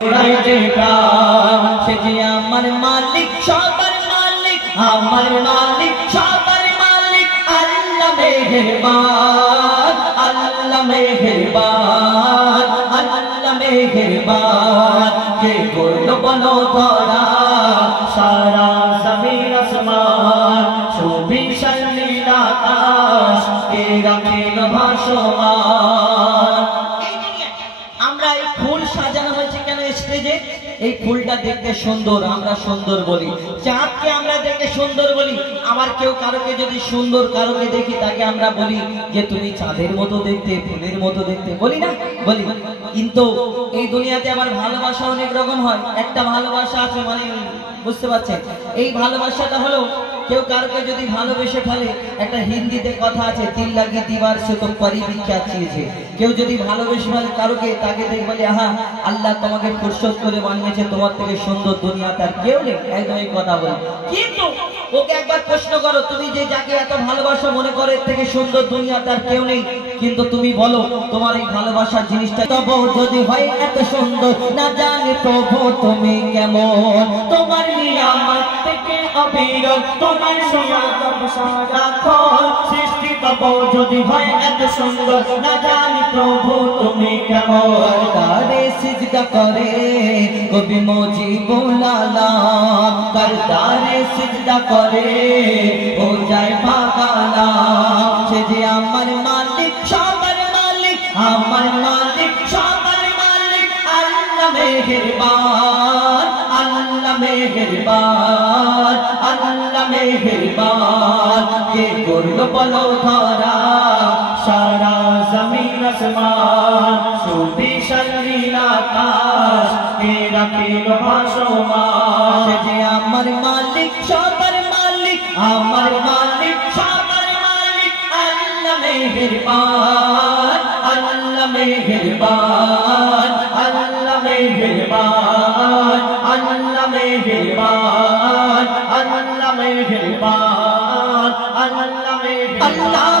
সে যে আমার মালিক সবার মালিক, আমার মালিক সবার মালিক। আল্লাহ মেহেরবান, আল্লাহ মেহেরবান, আল্লাহ মেহেরবান। কে করলো বলো ধরা সারা জমিন আসমান, সুবিশাল নীল আকাশ কে রাখেন ভাসমান। আমরা এই ফুল সাজানো হয়েছে কেন স্টেজে? এই ফুলটা দেখতে সুন্দর, আমরা সুন্দর বলি। চাঁদকে আমরা দেখতে সুন্দর বলি। আবার কেউ কারোকে যদি সুন্দর কারোকে দেখি তাকে আমরা বলি যে তুমি চাঁদের মতো দেখতে, ফুলের মতো দেখতে, বলি না? বলি। কিন্তু এই দুনিয়াতে আবার ভালোবাসা অনেক রকম হয়। একটা ভালোবাসা আছে, মানে বুঝতে পারছেন? এই ভালোবাসাটা হলো কেউ কারোকে যদি ভালোবেসে ফেলে, একটা হিন্দিতে কথা আছে, দিল লাগি দিবার সে তো পরি বিখ্যাত চিয়েছে। কেউ যদি ভালোবেসে ফেলে কারোকে, তাকে দেখ বলে আহা আল্লাহ তোমাকে ফুরসত করে বানিয়েছে, তোমার থেকে সুন্দর দুনিয়া তার কেউ নেই। একদম এই কথা বলে। কিন্তু ওকে একবার প্রশ্ন করো, তুমি যে যাকে এত ভালোবাসা মনে করে এর থেকে সুন্দর দুনিয়া তার কেউ নেই, কিন্তু তুমি বলো তোমার এই ভালোবাসার জিনিসটা তবু যদি হয় এত সুন্দর, না জানি প্রভু তুমি কেমন, তোমার নিয়ামত থেকে অবিরল, তোমার নিয়ামত সারাক্ষণ সৃষ্টি তবু যদি হয় এত সুন্দর, না জানি প্রভু তুমি কেমন। তারে সিজদা করে কবি মুজিবুল আলম, তারে সিজদা করে ও যায় পাগলা। সে যে আমার মালিক সবার মালিক, আমার মালিক সবার মালিক। আল্লাহ মেহেরবান, আল্লাহ মেহেরবান, আল্লাহ মেহেরবান। কে করলো বলো ধরা সারা জমিন আসমান, সুবিশাল নীল আকাশ কে রাখিল ভাসমান। সে যে আমার মালিক সবার মালিক, আমার মালিক সবার মালিক। আল্লাহ মেহেরবান, আল্লাহ মেহেরবান, আল্লাহ মেহেরবান, আল্লাহ মেহেরবান, আল্লাহ মেহেরবান, আল্লাহ মেহেরবান।